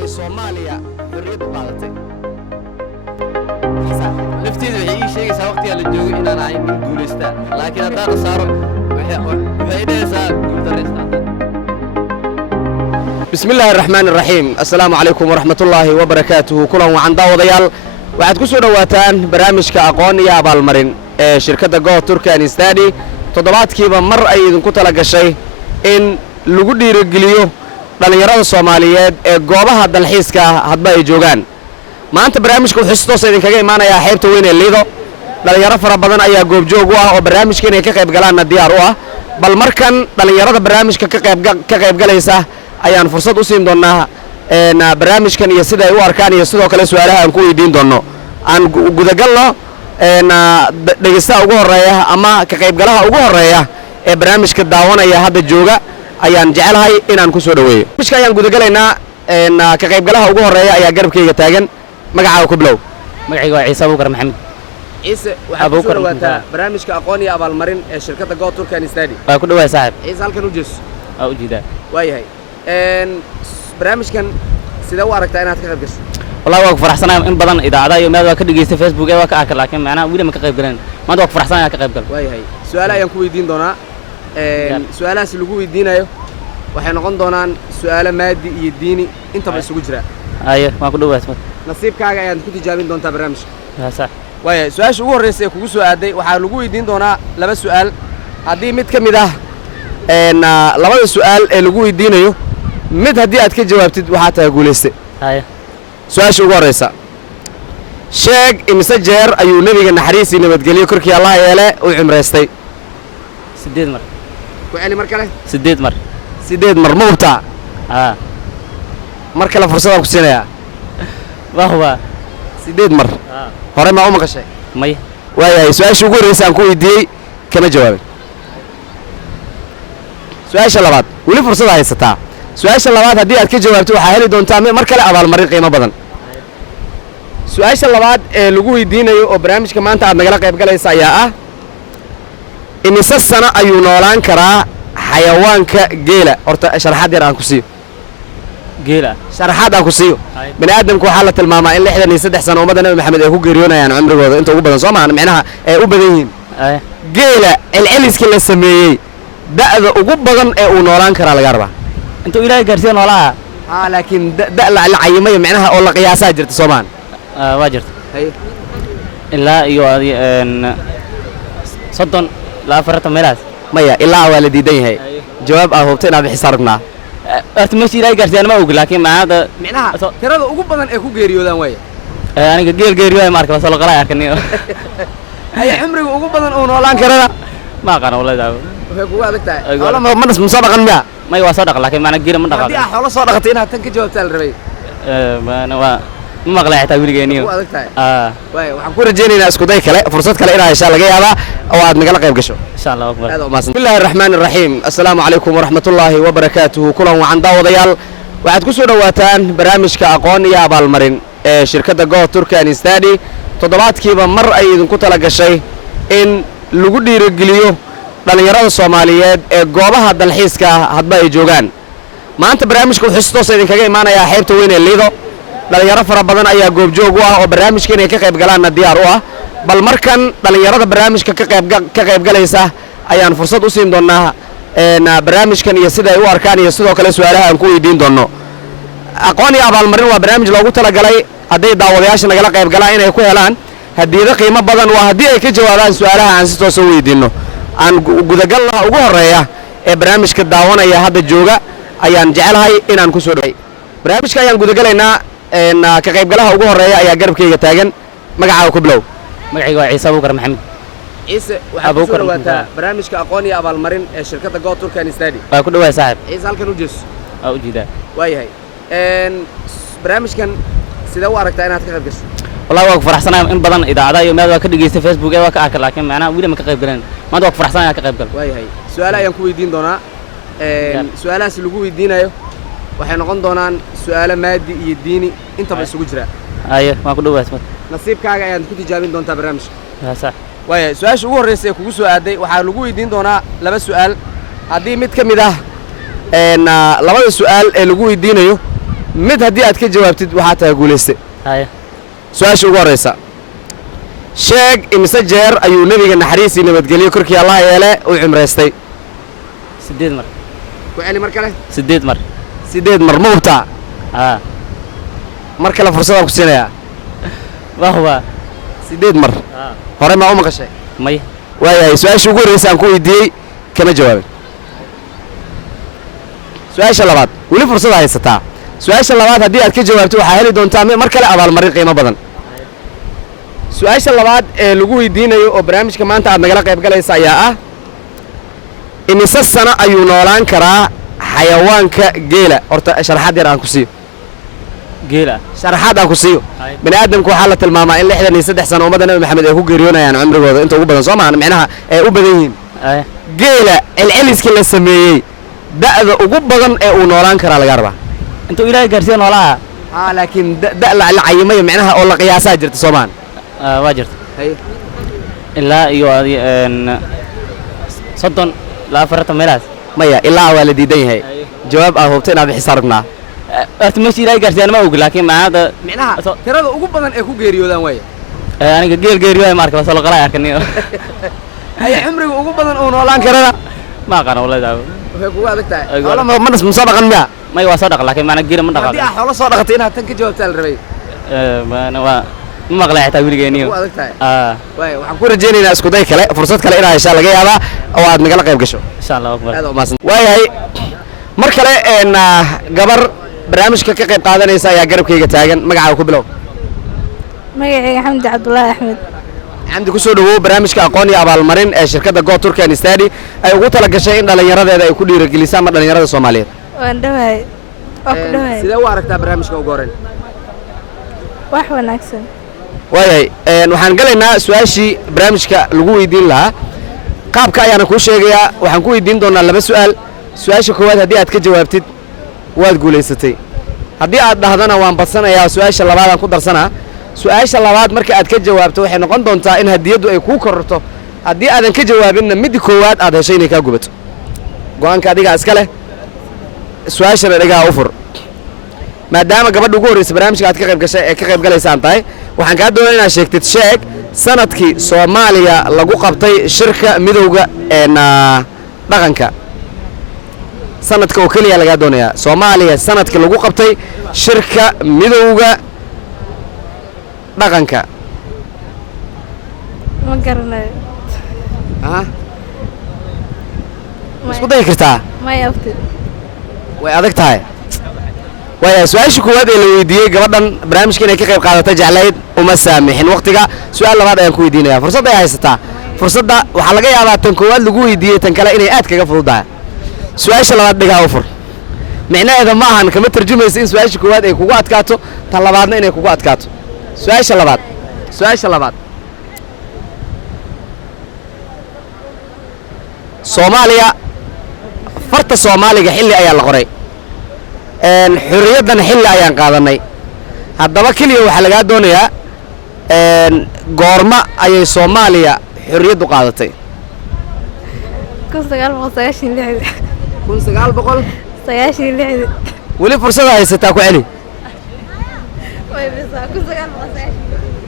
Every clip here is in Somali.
ayay Soomaaliya xorriyad u qaadatay nafteedu waxay ii sheegaysaa waqtiga la joogo inaan ahay nin guulaysta laakiin haddaan saaro waxay dhahaysaa guuldaraysta bismillaahi raxmaani raxiim assalaamu calaykum waraxmatullaahi wabarakaatuhu kulan wacan daawadayaal waxaad ku soo dhowaataan barnaamijka aqoon iyo abaalmarin ee shirkadda Go Turkan Study toddobaadkiiba mar ay idinku tala gashay in lagu dhiirigeliyo dhalinyarada Soomaaliyeed ee goobaha dalxiiska hadba ay joogaan maanta barnaamijku wuxuu si toos ah idinkaga imaanayaa xeebta weyn ee Lido dhalinyaro fara badan ayaa goobjoog u ah oo barnaamijka inay ka qayb galaan diyaar u ah bal markan dhalinyarada barnaamijka ka qayb galaysa ayaan fursad u siin doonaa barnaamijkan iyo sida ay u arkaan iyo sidoo kale su'aalaha aan ku weydiin doono aan gudagalno dhegeystaha ugu horeeya ama ka qaybgalaha ugu horeeya ee barnaamijka daawanaya hadda jooga ayaan jecelahay inaan ku soo dhaweeyo barnaamijka ayaan gudagalaynaa ka qaybgalaha ugu horeeya ayaa garabkayga taagan magacaaga ku bilow magacayga waa Ciise Abuukar Maxamed ciise waxaad ku soo dhawaataa barnaamijka aqoon iyo abaalmarin ee shirkadda Go Turkan Study waa ku dhawaay saaxiib ciise halkan u jeeso waa u jeedaa waayahay barnaamijkan sidee u aragtaa inaad ka qayb gasho wallahi waa ku faraxsanahay in badan idaacada iyo meel waa ka dhageystay Facebook ee waa ka arkay laakiin macnaha wili ma ka qayb galeen maanta waa ku faraxsanahay ka qayb gal waayahay su'aalo ayaan ku weydiin doonaa su'aalahaas lagu weydiinayo waxay noqon doonaan su'aalo maadi iyo diini intaba isugu jira ayo waa ku dhawaay nasiibkaaga ayaad ku tijaabin doontaa barnaamijka waa sax waayahay su'aasha ugu horreysa ee kugu soo aaday waxaa lagu weydiin doonaa laba su'aal haddii mid ka mid ah labada su'aal ee lagu weydiinayo mid haddii aad ka jawaabtid waxaa tahay guulayste ayo su'aasha ugu horreysa sheeg imise jeer ayuu nebiga naxariis iyo nabadgelyo korkii Allah yeele u cimraystay 8 mar ku celi mar kale 8 mar 8 mar ma hubtaa mar kale fursad aan ku siinayaa waa 8 mar hore ma u maqashay may waayahay su'aasha ugu horreysa aan ku weydiiyey kama jawaabin su'aasha labaad weli fursad haysataa su'aasha labaad haddii aad ka jawaabto waxaa heli doontaa mar kale abaalmarin qiimo badan su'aasha labaad ee lagu weydiinayo oo barnaamijka maanta aad nagala qayb galaysa ayaa ah imise sano ayuu noolaan karaa xayawaanka geela horta sharaxaad yar aan ku siiyo geela sharaxaad aan ku siiyo bini aadamku waxaa la tilmaamaa in 63 sano ummadda nabi maxamed ay ku geeriyoonayaan cumrigooda inta ugu badan soo maahan micnaha ay u badan yihiin geela celceliska la sameeyey da'da ugu badan ee uu noolaan karaa laga rabaa intuu ilaahay gaarsiiyo noolaha laakiin da la cayimayo micnaha oo la qiyaasaa jirta Soomaan waa jirta ilaa iyo 30 ilaa 40 meelaas maya ilaa waa la diidan yahay jawaab aan hubtay inaad bixisa aragnaa horta meeshii ilaahay gaarsiiyana ma og laakiin micnaha tirada ugu badan ee ku geeriyoodaan waaya aniga geeriyooday marka la soo qalay arkaniyo ay cumriga ugu badan uu noolaan karana ma aqaan wallahi waxay kugu adag tahay xoolo ma soo dhaqan miya may waa soo dhaqan laakiin maana geela ma dhaqan haddii aad xoolo soo dhaqatay inaad tan ka jawaabtaa la rabay waa ma maqlay xitaa wiligeeniyo kugu adag tahay waxaan ku rajaynaynaa isku day kale fursad kale inaad heshaa laga yaabaa oo aad nagala qayb gasho insha Allah bismillaahi raxmaani raxiim assalaamu calaykum waraxmatullaahi wabarakaatuhu kulan wacan daawadayaal waxaad ku soo dhowaataan barnaamijka aqoon iyo abaalmarin ee shirkadda Go Turkan Study toddobaadkiiba mar ay idinku tala gashay in lagu dhiirigeliyo dhalinyarada Soomaaliyeed ee goobaha dalxiiska hadba ay joogaan maanta barnaamijku wuxuu si toos ah idinkaga imaanayaa xeebta weyn ee Lido dhalinyaro fara badan ayaa goobjoog u ah oo barnaamijka inay ka qayb galaan diyaar u ah bal markan dhalinyarada barnaamijka ka qayb galaysa ayaan fursad u siin doonaa barnaamijkan iyo sida ay u arkaan iyo sidoo kale su'aalaha aan ku weydiin doono aqoon iyo abaalmarin waa barnaamij loogu talagalay hadday daawadayaasha nagala qayb galaan inay ku helaan hadiyado qiimo badan waa haddii ay ka jawaabaan su'aalaha aan si toos ah u weydiinno aan gudagalnaha ugu horeeya ee barnaamijka daawanaya hadda jooga ayaan jecelahay inaan ku soo dhaweeyo barnaamijka ayaan gudagalaynaa ka qaybgalaha ugu horeeya ayaa garabkayga taagan magacaaga ku bilow magacayga waa Ciise Abuukar Maxamed ciise waxaad ku soo dhawaataa barnaamijka aqoon iyo abaalmarin ee shirkadda Go Turkan Study waa ku dhawaay saaxiib ciise halkan u jeeso waa u jeedaa waayahay barnaamijkan sidee u aragtaa inaad ka qayb gasho wallahi waa ku faraxsanahay in badan idaacada iyo meel waa ka dhageystay Facebook ee waa ka arkay laakiin macnaha wili ma ka qayb galeen maanta waa ku faraxsanahay ka qayb gal waayahay su'aalo ayaan ku weydiin doonaa su'aalahaas lagu weydiinayo waxay noqon doonaan su'aalo maadi iyo diini intaba isugu jira ayo waan ku dhawaay nasiibkaaga ayaad ku tijaabin doontaa barnaamijka waa sax waayahay su'aasha ugu horreysa ee kugu soo aaday waxaa lagu weydiin doonaa laba su'aal haddii mid ka mid ah labada su'aal ee lagu weydiinayo mid haddii aad ka jawaabtid waxaa tahay guulayste haya su-aasha ugu horraysa sheeg imise jeer ayuu nebiga naxariisii nabadgelyo korkii allah yeele u cimraystay 8 mar ku celi mar kale 8 mar 8 mar ma hubtaa haa mar kale fursadaan ku siinayaa wahwa 8 mar haa hore maa u maqashay may waayahay su-aasha ugu horraysa aan ku weydiiyey kama jawaabin su-aasha labaad weli fursada haysataa su-aasha labaad haddii aad ka jawaabto waxaa heli doontaa mar kale abaalmarin qiimo badan su-aasha labaad ee lagu weydiinayo oo barnaamijka maanta aad nagala qayb galaysa ayaa ah imise sano ayuu noolaan karaa xayawaanka geela horta sharaxaad yar aan ku siiyo geela sharaxaad aan ku siiyo Hay. bani aadamku waxaa la tilmaamaa in 63 sano ummadda nabi maxamed ay ku geeriyoonayaan cumrigooda inta ugu badan soo maahan micnaha ay u badan yihiin haya geela celceliskii la sameeyey da'da ugu badan ee uu noolaan karaa laga rabaa intuu ilaahay gaarsiiyo noolaha laakiin da' la cayimaya micnaha oo la qiyaasaa jirta soo maahan waa jirta ilaa iyo soddon ilaa 40 meelahaas maya ilaa waa la diidan yahay jawaab aad hubta inaad bixisa rabnaa horta meeshii ilaahay gaarsiiyaan ma og laakiin maanta micnaha tirada ugu badan ee ku geeriyoodaan waaya aniga geeriyo ma arka soo qalay arkaniyo ay cumriga ugu badan uu noolaan karana ma aqaan wallahi daawo waxay kugu adag tahay Ay, xoolo ma soo dhaqan miya may waa soo dhaq laakiin maana geeri ma haddii dhaqan aad xoolo soo dhaqatay inaad tan ka jawaabtaa la rabay maana waa ma maqlay xitaa wiligeeniyo kugu adag tahay ah waay waxaan ku rajaynaynaa isku day kale fursad kale inaad heshaa laga yaabaa oo aad nagala qayb gasho insha Allah akbar aad u mahadsan waayahay mar kale gabar barnaamijka ka qayb qaadanaysa ayaa garabkayga taagan magacaaga ku bilow magacayga xamdi cabdullaahi axmed xamdi ku soo dhawow barnaamijka aqoon iyo abaalmarin ee shirkadda Go Turkan Study ay ugu tala gashay in dhalinyaradeeda ay ku dhiirigeliso ama dhalinyarada Soomaaliyeed waan dhawahay waa ku dhawahay sidee u aragtaa barnaamijka ugu horreyn wax wanaagsan waayahay waxaan galaynaa su-aashii barnaamijka lagu weydiin lahaa qaabka ayaana kuu sheegayaa waxaan ku weydiin doonaa laba su'aal su-aasha koowaad haddii aad ka jawaabtid waad guulaysatay haddii aad dhahdana waan badsanayaa su-aasha labaadaan ku darsanaa su-aasha labaad marka aad ka jawaabto waxay noqon doontaa in hadiyaddu ay kuu kororto haddii aadan ka jawaabinna midda koowaad aad heshay inay kaa gubato go'aanka adigaa iska leh su-aashana dhigaha u fur maadaama gabadha ugu horreysa barnaamijka aad ka qayb gashay ee ka qayb galaysaan tahay waxaan kaa doonaya inaad sheegtid sheeg sanadkii Soomaaliya lagu qabtay shirka midowga dhaqanka sanadka oo kaliya laga doonayaa Soomaaliya sanadkii lagu qabtay shirka midowga dhaqanka ma garanayo isku day kartaa may abtid way adag tahay waayahay su-aashii koowaad ee la weydiiyey gabadhan barnaamijka inay ka qayb qaadata jeclayd uma saamixin waqtiga su-aal labaad ayaan ku weydiinayaa fursad ay haysataa fursadda waxaa laga yaabaa tan koowaad lagu weydiiyey tan kale inay aad kaga fududahay su-aasha labaad dhigaa u fur micnaheeda ma ahan kama tarjumaysa in su-aasha koowaad ay kugu adkaato tan labaadna inay kugu adkaato su-aasha labaad Soomaaliya farta Soomaaliga xilli ayaa la qoray xurriyaddan xilli ayaan qaadanay haddaba kaliya waxaa lagaa doonayaa goorma ayay Soomaaliya xurriyaddu qaadatay 1996 weli fursada haysataa ku celi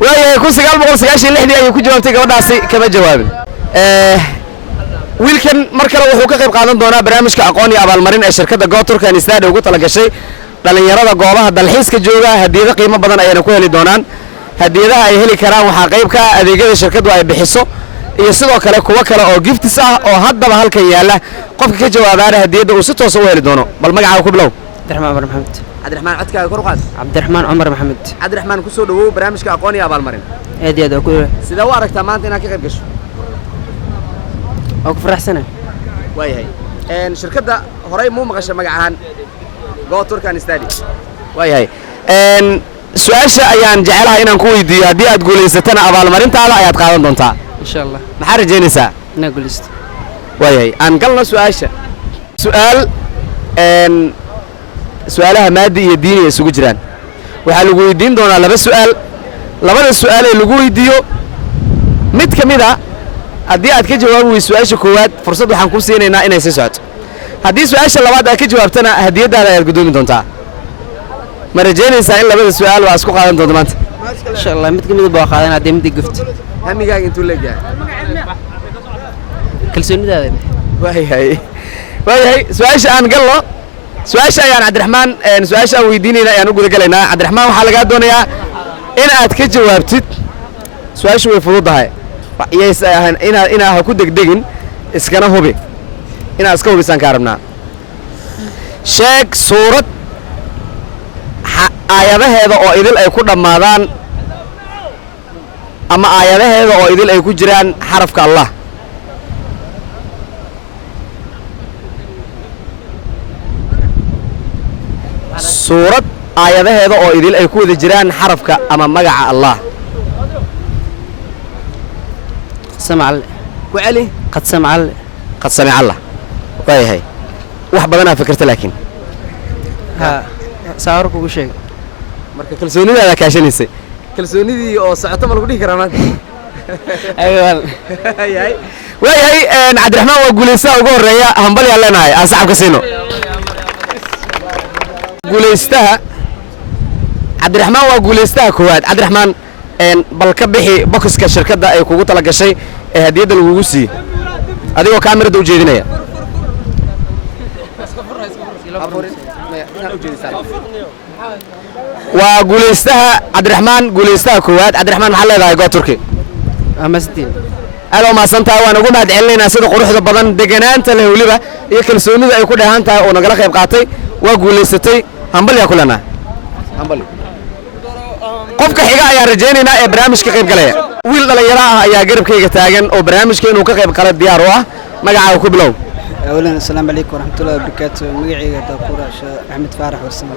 waayahay 1996 ayay ku jawaabtay gabadhaasi kama jawaabin wiilkan mar kale wuxuu ka qayb qaadan doonaa barnaamijka aqoon iyo abaalmarin ee shirkadda Go Turkan Study ugu tala gashay dhalinyarada goobaha dalxiiska jooga hadiyado qiimo badan ayayna ku heli doonaan hadiyadaha ay heli karaan waxaa qayb ka ah adeegyada shirkaddu ay bixiso iyo sidoo kale kuwa kale oo gifts ah oo haddaba halkan yaala qofka ka jawaabaana hadiyada uu si toos ah u heli doono bal magacaaga ku bilow Abdiraxmaan Umar Maxamed cabdiraxmaan codkaaga kor u qaad Abdiraxmaan Umar Maxamed cabdiraxmaan ku soo dhawow barnaamijka aqoon iyo abaalmarin aad iyo aad ku sidee u aragtaa maanta inaad ka qayb gasho oo ku faraxsanahay waayahay shirkadda horey muu maqashay magacahan Go Turkan Study waayahay su-aasha ayaan jecelahay inaan ku weydiiyo haddii aad guulaysatana abaalmarintaada ayaad qaadan doontaa insha Allah maxaa rajaynaysaa inaa guulaysto waayahay aan galno su-aasha su-aalaha maadi iyo diini isugu jiraan waxaa lagu weydiin doonaa laba su'aal labada su'aal ee lagu weydiiyo mid ka mid a haddii aad ka jawaabi weyso su-aasha koowaad fursad waxaan ku siinaynaa inay sii socoto haddii su-aasha labaad aad ka jawaabtana hadiyaddaada ayaad guddoomi doontaa ma rajaynaysaa in labada su'aal waa isku qaadan doonto maanta insha allah mid ka mid ah baa qaadan haddii mid gufti hamigaaga intuu leegyahay kalsoonidaada waayahay su-aasha aan galno su-aasha ayaan cabdiraxmaan su-aasha aan weydiinayna ayaan u guda galaynaa cabdiraxmaan waxaa lagaa doonayaa in aad ka jawaabtid su-aashu way fududahay yays ahan inaad ha ku degdegin iskana hubi inaad iska hubisaan kaa rabnaa sheeg suurad aayadaheeda oo idil ay ku dhammaadaan ama aayadaheeda oo idil ay ku jiraan xarafka allah suurad aayadaheeda oo idil ay ku wada jiraan xarafka ama magaca allah samacal ku celi qad samacal qad samica allah waayahay wax badanaa fikirta laakiin ha saawar kugu sheeg marka kalsoonidaada kaashanaysay kalsoonidii oo socoto ma lagu dhihi karaa maanta aywan waayahay cabdiraxmaan waa guulaystaha ugu horreeya hambal yaan leenahay aan saxabka siino guulaystaha cabdiraxmaan waa guulaystaha koowaad cabdiraxmaan bal ka bixi bokiska shirkadda ay kugu tala gashay ee hadiyadda lagugu siiyey adigoo kaamirada u jeedinaya waa guulaystaha cabdiraxmaan guulaystaha koowaad cabdiraxmaan maxaa leedahay goo turki amasdiin aad oo mahadsantahay waan ugu mahad celinaynaa sida quruxda badan deganaanta leh weliba iyo kalsoonida ay ku dheehan tahay oo nagala qayb qaatay waa guulaysatay hambalyaa ku leenahay qofka xiga ayaan rajaynaynaa ee barnaamijka qayb galaya wiil dhallinyaro ah ayaa garabkayga taagan oo barnaamijka inuu ka qayb qala diyaar u ah magacaaga ku bilow أولاً السلام عليكم ورحمة الله وبركاته مقعي دكتور أحمد فارح ورسمي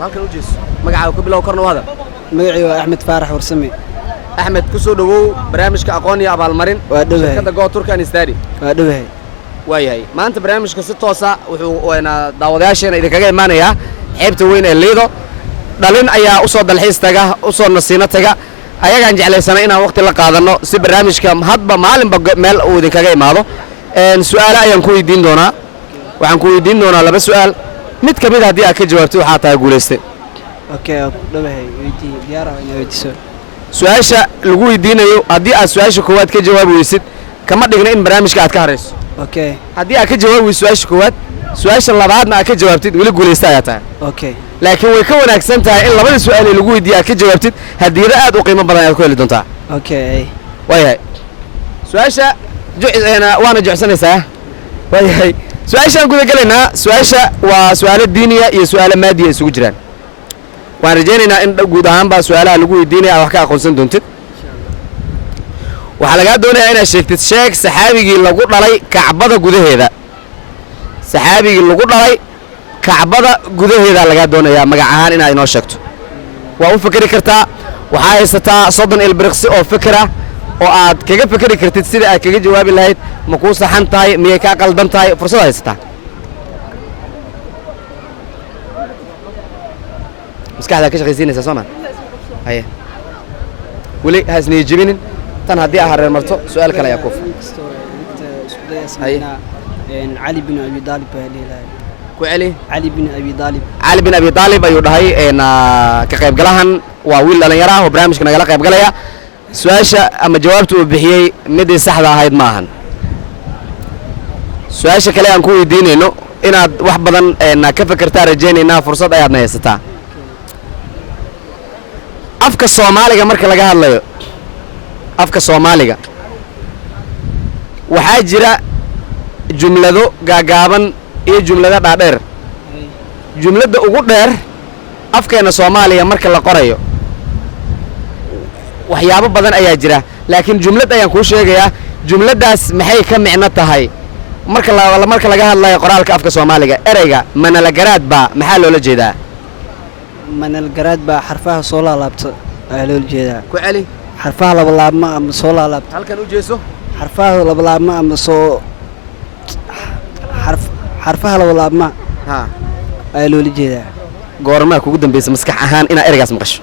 magacaaga ku bilow korna wada مقعي أحمد فارح ورسمي axmed ku soo dhawow barnaamijka aqoon iyo abaalmarin وأدوهي shirkadda go turkan stadi وأدوهي waayahay maanta barnaamijka si toosa wuxuu daawadayaasheena idinkaga imaanayaa xeebta weyn ee liido dhalin ayaa u soo dalxiis taga u soo nasiino taga ayagaan jeclaysanay inaan waqti la qaadanno si barnaamijka hadba maalinba meel uu idinkaga imaado su'aalo ayaan ku weydiin doonaa waxaan ku weydiin doonaa laba su'aal mid ka mid haddii aad ka jawaabtay waxaa tahay guulaystay أوكي أدوهي ويدي ديارة وين ويدي su-aasha lagu weydiinayo haddii aad su-aasha koowaad ka jawaabi weysid kama dhigna in barnaamijka aad ka harayso أوكي haddii aad ka jawaabi weysid su-aasha koowaad su-aasha labaadna aad ka jawaabtid weli guulaysta ayaa tahay أوكي laakiin way ka wanaagsan tahay in labada su'aal ee lagu weydiiye aad ka jawaabtid hadiyado aad u qiimo badan ayaad ku heli doontaa أوكي أي waayahay su-aasha waana jecsanaysaa waayahay su-aashaan guda gelaynaa su-aasha waa su-aalo diiniya iyo su-aalo maadiya isugu jiraan waan rajaynaynaa in guud ahaanba su-aalaha lagu weydiinaya aad wax ka aqoonsan doontid waxaa lagaa doonayaa inaad sheegtid sheeg saxaabigii lagu dhalay kacbada gudaheeda saxaabigii lagu dhalay kacbada gudaheeda lagaa doonayaa magac ahaan inaad inoo sheegto waa u fikri kartaa waxaa haysataa 30 ilbiriqsi oo fikir ah oo aad kaga fikri kartid sida aad kaga jawaabi lahayd ma kuu saxan tahay miyay kaa qaldan tahay fursad haysataa maskaxdaa ka shaqaysiinaysaa soo maa haye weli haasniya jebinin tan haddii aa hareer marto su-aal kale ayaa kuufa علي بن أبي طالب هليلا ku celi علي بن أبي طالب cali bin abi aalib ayuu dhahay ka qaybgalahan waa wiil dhallinyaro ah oo barnaamijka nagala qayb galaya su-aasha ama jawaabta uu bixiyey midii saxda ahayd ma ahan su-aasha kale aan ku weydiinayno inaad wax badan ka fekertaa rajaynaynaa fursad ayaadna haysataa afka soomaaliga marka laga hadlayo afka soomaaliga waxaa jira jumlado gaagaaban iyo jumlado dhaadheer jumladda ugu dheer afkeena soomaaliya marka la qorayo waxyaabo badan ayaa jira laakiin jumlad ayaan kuu sheegayaa jumladdaas maxay ka micno tahay marka laga hadlayo qoraalka afka soomaaliga ereyga manalagaraad baa maxaa loola jeedaa من الجراد بقى حرفها صولا لابت أهلول جدا ku celi حرفها لبلاب ما أم صولا لابت halkan u jeeso حرفها لبلاب ما أم صو حرفها لبلاب ما ha أهلول جدا goormaa kugu dambaysa maskax ahaan inaad ereygaas maqasho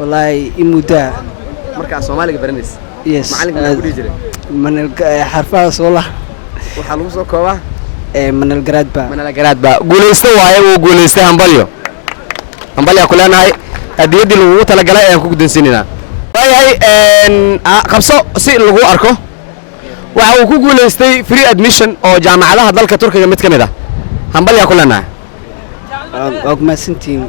والله إمودا markaa soomaaliga baranaysa يس macalinka maxaa ku dhihi jiray حرفها صولا waxaa lagu soo koobaa من الجراد بقى manalagaraad baa guulaysta waaye wuu guulaystay hambalyo ku leenahay hadiyaddii lagugu talagalay ayaan ku guddoonsiinaynaa waayahay qabso si lagu arko waxa uu ku guulaystay free admission oo jaamacadaha dalka turkiga mid ka mid ah hambalyaa ku leenahay waa mahadsantihiin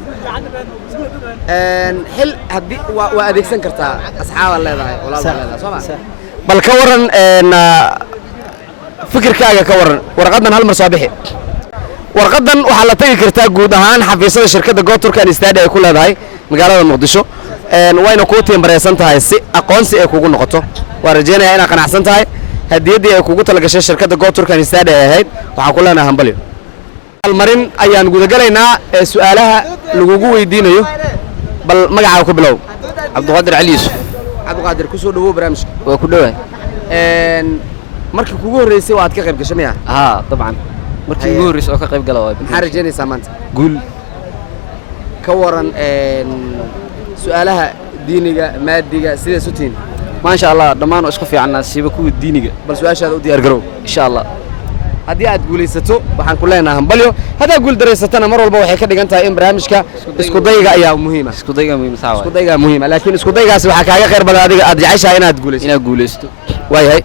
xil haddii waa adeegsan kartaa asxaabaa leedahay walaalbaa leedahay soo ma bal ka waran fikirkaaga ka waran warqaddan hal mar soo bixi warqaddan waxaa la tegi kartaa guud ahaan xafiisyada shirkadda Go Turkan Study ay ku leedahay magaalada Muqdisho wayna ku tiimbareysan tahay si aqoonsi ay kugu noqoto waa rajeynayaa inaad qanacsan tahay hadiyaddii ay kugu talagashay shirkadda Go Turkan Study ay ahayd waxaan ku leenahay hambalyo almarin ayaan gudagalaynaa su'aalaha lagugu weydiinayo bal magacaaga ku bilow cabdiqaadir cali yuusuf cabdiqaadir ku soo dhawow barnaamijka waa ku dhawaay markii kugu horreysay waad ka qayb gashay miya haa dabcan markii ugu horreysay oo ka qayb gala waa maxaa rajaynaysaa maanta guul ka waran su'aalaha diiniga maadiga sidaas u tihiin maasha allah dhammaan oo isku fiicannaa siiba kuwa diiniga bal su'aashaada u diyaar garow insha allah haddii aad guulaysato waxaan ku leenahay hambalyo haddaad guul daraysatana mar walba waxay ka dhigan tahay in barnaamijka iskudayga ayaa muhiima iskudayga muhiim sax waay iskudayga muhiima laakiin iskudaygaasi waxaa kaaga khayr badan adiga aad jeceshahay inaad guulaysato waayahay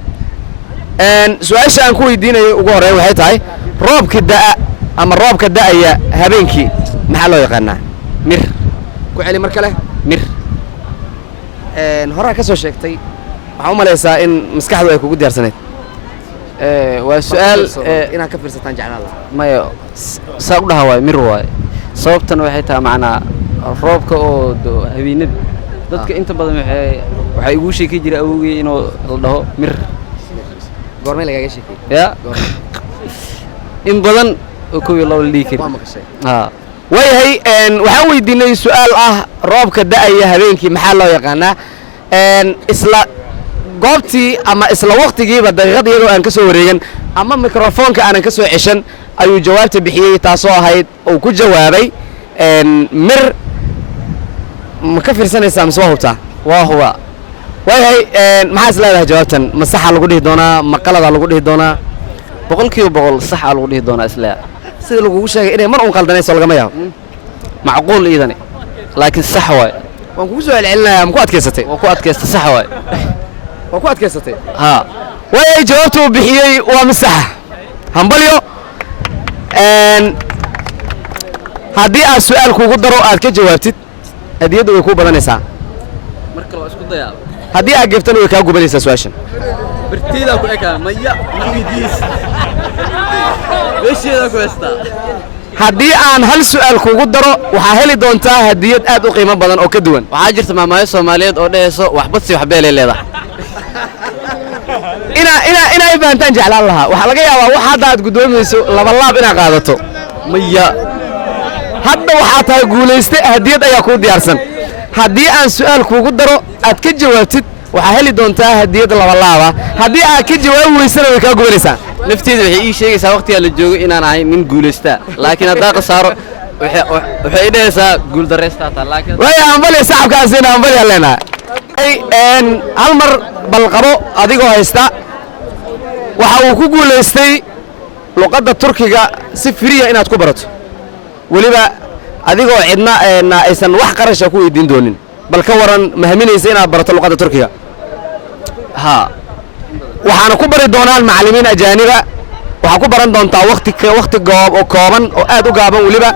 su'aasha aan ku weydiinayo ugu horreyn waxay tahay roobka da'a ama roobka da'aya habeenkii maxaa loo yaqaanaa mir ku celi mar kale mir horaa ka soo sheegtay waxaan u malaysaa in maskaxdu ay kugu diyaarsanayd waa su'aal inaad ka fiirsataan jeclaan lahaa maya saa u dhaha waay mir waay sababtana waxay tahay macnaa roobka oo habeenada dadka inta badan waxay igu sheeki jiray awowgay inuu la dhaho mir goormay lagaaga sheekay ya in badan oo koob iyo laba la dhihi kari waa maqashay haa waayahay waxaan weydiinay su'aal ah roobka da'aya habeenkii maxaa loo yaqaanaa isla goobtii ama isla waqtigiiba daqiiqad iyadoo aan ka soo wareegan ama mikrofoonka aanan ka soo ceshan ayuu jawaabta bixiyey taasoo ahayd uu ku jawaabay mir ma ka fiirsanaysaa mise waa hubtaa waa huba waayahay maxaa is leedahay jawaabtan ma saxa lagu dhihi doonaa ma qalada lagu dhihi doonaa boqolkiiba boqol sax aa lagu dhihi doonaa isle sida lagugu sheegay inay mar un qaldanayso lagama yaabo macquul iidani laakiin sax waay waan kugu soo celcelinayaa ma ku adkaysatay waa ku adkaysta sax waay waa ku adkaysatay haa waayay jawaabta uu bixiyey waa mid saxa hambalyo haddii aad su'aal kugu daro aad ka jawaabtid hadiyadda way kuu badanaysaa mar kale waa isku dayaa haddii aad gaftana way kaa gubanaysaa su'aashan birtiidaa ku ekaa maya nabigiis meesheedaa ku heystaa haddii aan hal su'aal kugu daro waxaa heli doontaa hadiyad aad u qiimo badan oo ka duwan waxaa jirta maamaayo soomaaliyeed oo dhehayso waxbadsi waxbeelay leedahay inay fahantaan jeclaan lahaa waxaa laga yaabaa wax hadda aad guddoomayso labalaab inaad qaadato maya hadda waxaa tahay guulayste hadiyad ayaa kuu diyaarsan haddii aan su'aal kugu daro aad ka jawaabtid waxaa heli doontaa hadiyad labalaaba haddii aad ka jawaabi weysana way kaa gubanaysaa nafteeda waxay ii sheegaysaa waqtigaa la joogo inaan ahay nin guulaystaa laakiin haddaa khasaaro waxay dhehaysaa guuldarraystaa taa laakiin waaya hambalya sacabkaasina hambalya leenahay hal mar balqabo adigoo haysta waxa uu ku guulaystay luqadda turkiga si firiya inaad ku barato weliba adigoo cidna aysan wax qarasha ku weydiin doonin bal ka waran ma haminaysa inaad barato luqadda turkiga haa waxaana ku bari doonaan macallimiin ajaaniba waxaa ku baran doontaa waqti kooban oo aad u gaaban weliba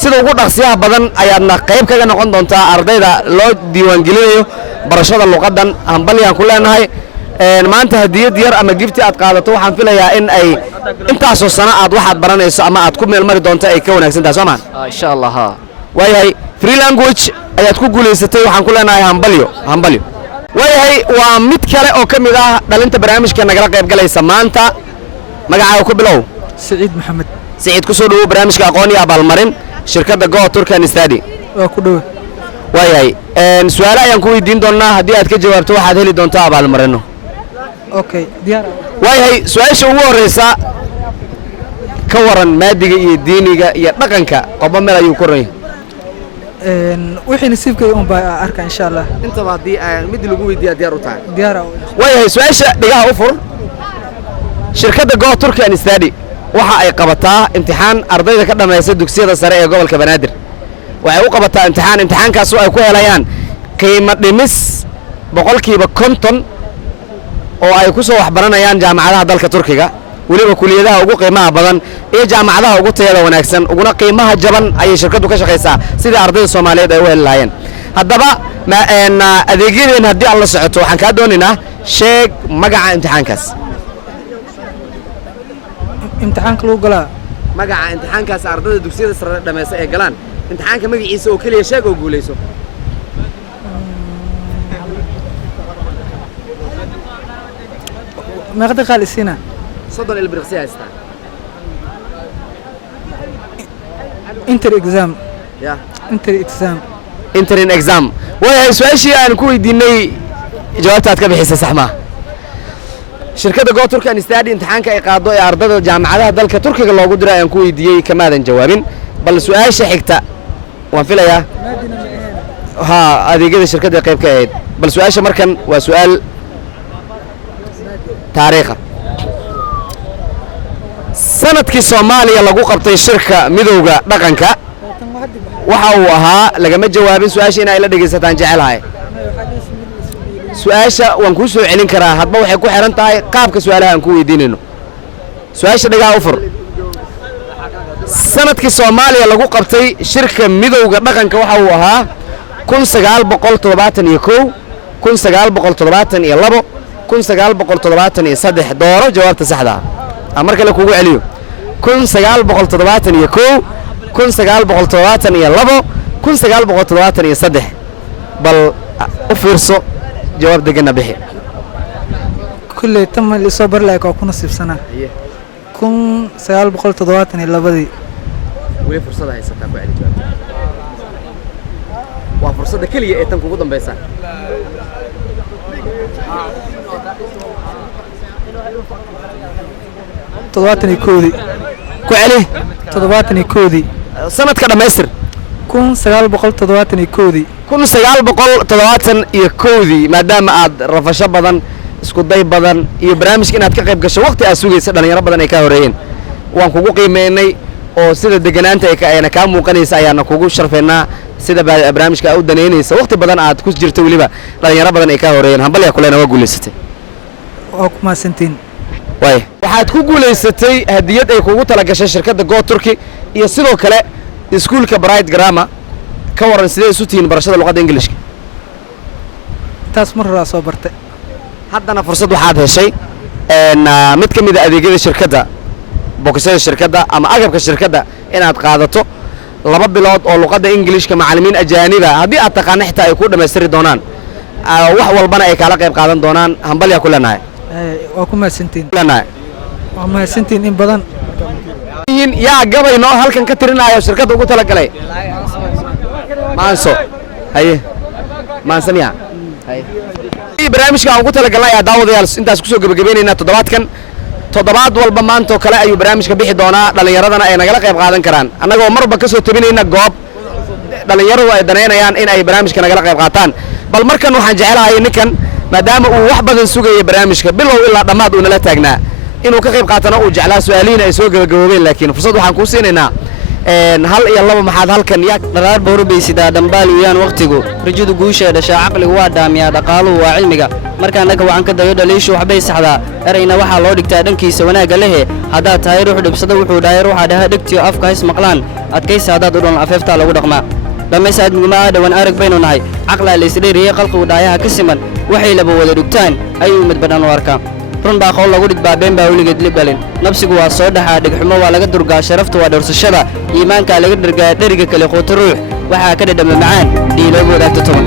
sida ugu dhaqsiyaha badan ayaadna qayb kaga noqon doontaa ardayda loo diiwaangelinayo barashada luqaddan hambalyaan ku leenahay maanta hadiyad yar ama gifti aad qaadato waxaan filayaa in ay intaasoo sano aad waxaad baranayso ama aad ku meel mari doonto ay ka wanaagsan tahay soo maan insha allah haa waayahay free language ayaad ku guulaysatay waxaan ku leenahay hambalyo waayahay waa mid kale oo ka mid ah dhalinta barnaamijka nagala qayb galaysa maanta magacaaga ku bilow سعيد محمد siciid ku soo dhawow barnaamijka aqoon iyo abaalmarin shirkadda Go Turkan Study waa ku dhow waayahay su'aalo ayaan ku weydiin doonaa haddii aad ka jawaabto waxaad heli doontaa abaalmarino okay diyaar waayahay su'aasha ugu horreysa ka waran maadiga iyo diiniga iyo dhaqanka qodba meel ayuu ku ran yahay wixii nasiibkay un baa arka insha Allah intaba haddii mid lagu weydiiyaa diyaar u tahay diyaar waayahay su'aasha dhigaha u fur shirkadda Go Turkan Study waxa ay qabataa imtixaan ardayda ka dhamaysa dugsiyada sare ee gobolka Banaadir waxay u qabataa imtixaankaas oo ay ku helayaan qiimo dhimis boqolkiiba 50 oo ay ku soo waxbaranayaan jaamacadaha dalka Turkiga waliba kuliyadaha ugu qiimaha badan ee jaamacadaha ugu tayada wanaagsan uguna qiimaha jaban ayay shirkadu ka shaqeysaa sida ardayda Soomaaliyeed ay u heli lahaayeen haddaba adeegyadeen haddii aan la socoto waxaan kaa doonaynaa sheeg magaca imtixaankaas imtixaanka lagu galaa magaca imtixaankaas ardayda dugsiyada sare dhameeyay ay galaan imtixaanka magaciisa oo kaliya sheeg oo guuleyso meeqa daqiiqo isina 30 ilbiriqsi haysta inter exam ya interim exam way su'aashii aan ku weydiinay jawaabta aad ka bixisay sax ma shirkadda Go Turkan Study imtixaanka ay qaado ee ardayda jaamacadaha dalka Turkiga loogu diray aan ku weydiiyay kamaadan jawaabin bal su'aasha xigta waan filayaa ha adeegyada shirkadda qayb ka ahayd bal su'aasha markan waa su'aal taariikh sanadkii Soomaaliya lagu qabtay shirka midowga dhaqanka waxa uu ahaa lagama jawaabin su'aasha in ay la dhageysataan jecelahay su'aasha waan ku soo celin karaa hadba waxay ku xiran tahay qaabka su'aalaha aan ku weydiinayno su'aasha dhagaa u fur sanadkii Soomaaliya lagu qabtay shirka midowga dhaqanka waxa uu ahaa 1971 1972 1973 dooro jawaabta saxda ah marka la kugu celiyo 1971 1972 1973 bal u fiirso jawaab degana bixi kulley tama li soo bar laayay ku nasiibsana 1972 way fursada haysataa ku celi jawaab waa fursada kaliya ee tan kugu dambaysa todobaatan iyo koodii sanadka dhamaystir 1971 maadaama aad rafasho badan isku day badan iyo barnaamijka inaad ka qayb gasho waqti aad sugaysa dhalinyaro badan ay ka horeeyeen waan kugu qiimeynay oo sida deganaanta ay ka muuqanaysa ayaana kugu sharfeynaa sida barnaamijka aad u daneynaysa waqti badan aad ku jirto waliba dhalinyaro badan ay ka horeeyeen hambalya kuleena waa guuleysatay waa ku maasantiin waxaad ku guuleysatay hadiyad ay kugu tala gashay shirkadda Go Turkey iyo sidoo kale iskuulka Bright Grammar ka waran sidee isu tihiin barashada luqadda Ingiriiska taas mar hore soo bartay haddana fursad waxaad heshay mid ka mid ah adeegyada shirkadda boqosada shirkadda ama agabka shirkadda inaad qaadato 2 bilood oo luqadda Ingiriiska macallimiin ajaaniba haddii aad taqaan xitaa ay ku dhameystiri doonaan wax walbana ay kala qayb qaadan doonaan hambalya kulanahay waa ku maasantiin in badan yaa gabayno halkan ka tirinayo shirkadda ugu tala galay maanso haye maansamiya haye barnaamijka aan ugu tala galnay daawadayaal intaas ku soo gabagabeynayna toddobaad walba maanta kale ayuu barnaamijka bixi doonaa dhalinyaradana ay nagala qayb qaadan karaan annagoo marba ka soo tabinayna goob dhalinyaradu ay daneynayaan in ay barnaamijka nagala qayb qaataan bal markan waxaan jecelahay ninkan maadaama uu wax badan sugayay barnaamijka bilow ilaa dhammaad uu nala taagnaa inuu ka qayb qaatana uu jeclaa su'aalihiina ay soo gabagaboobeen laakiin fursad waxaan kuu siinaynaa hal iyo laba maxaad halkan dharaar boorubaysidaa dhambaal weeyaan waqtigu rajadu guusha dhashaa caqligu waa dhaamiyaa dhaqaaluhu waa cilmiga markaan dhaga wacan ka dayo dhaliishu waxbay saxdaa erayna waxaa loo dhigtaa dhankiisa wanaagga lehe haddaad tahay ruux dhibsada wuxuu dhahay ruuxa dhaha dhegtiyo afka hays maqlaan adkaysa haddaad u dhan afeeftaa lagu dhaqmaa dhammaysa admiguma aadhawan arag baynu nahay caqlaa laysdheeriyey qalqigu dhaayaha ka siman waxay laba wada dhugtaan ayuu mid badhan u arkaa run baa qowl lagu dhidbaa been baa weligeed lib dhalin nafsigu waa soo dhaxaa dhegxumo waa laga durgaa sharaftu waa dhowrsashada iimaankaa laga dhergaa dheriga kale quuto ruux waxaa ka dhadhama macaan dhiiloogu wadaagta toban